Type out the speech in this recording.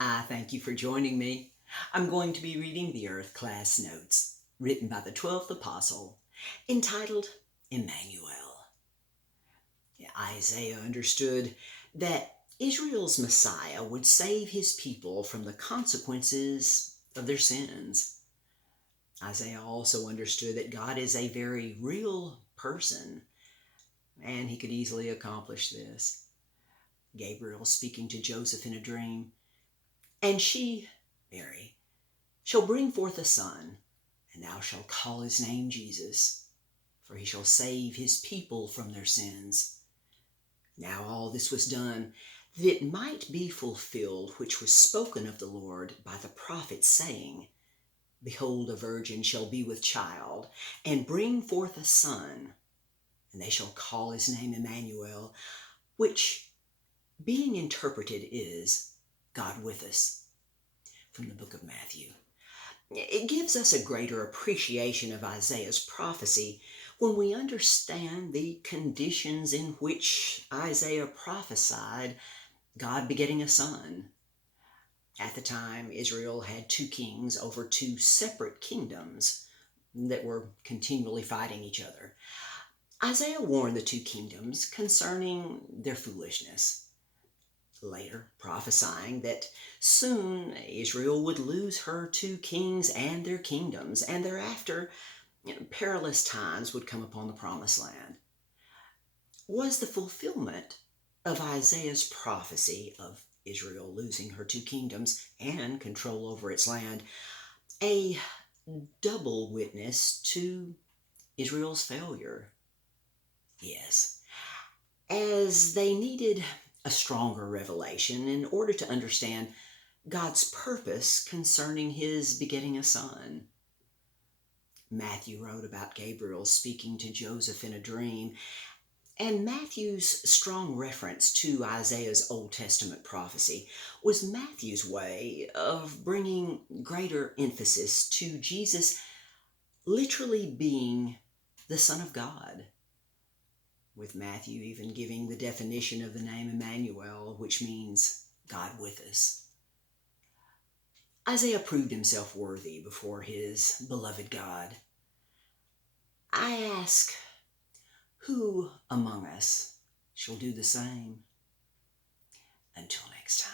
I thank you for joining me. I'm going to be reading the Earth Class Notes, written by the 12th Apostle, entitled Emmanuel. Isaiah understood that Israel's Messiah would save his people from the consequences of their sins. Isaiah also understood that God is a very real person, and he could easily accomplish this. Gabriel speaking to Joseph in a dream, "And she, Mary, shall bring forth a son, and thou shalt call his name Jesus, for he shall save his people from their sins." Now all this was done, that it might be fulfilled which was spoken of the Lord by the prophet, saying, "Behold, a virgin shall be with child, and bring forth a son, and they shall call his name Emmanuel," which, being interpreted, is God with us. From the book of Matthew. It gives us a greater appreciation of Isaiah's prophecy when we understand the conditions in which Isaiah prophesied God begetting a son. At the time, Israel had two kings over two separate kingdoms that were continually fighting each other. Isaiah warned the two kingdoms concerning their foolishness, later prophesying that soon Israel would lose her two kings and their kingdoms, and thereafter perilous times would come upon the promised land. Was the fulfillment of Isaiah's prophecy of Israel losing her two kingdoms and control over its land a double witness to Israel's failure? Yes, as they needed a stronger revelation in order to understand God's purpose concerning his begetting a son. Matthew wrote about Gabriel speaking to Joseph in a dream, and Matthew's strong reference to Isaiah's Old Testament prophecy was Matthew's way of bringing greater emphasis to Jesus literally being the Son of God, with Matthew even giving the definition of the name Emmanuel, which means God with us. Isaiah proved himself worthy before his beloved God. I ask, who among us shall do the same? Until next time.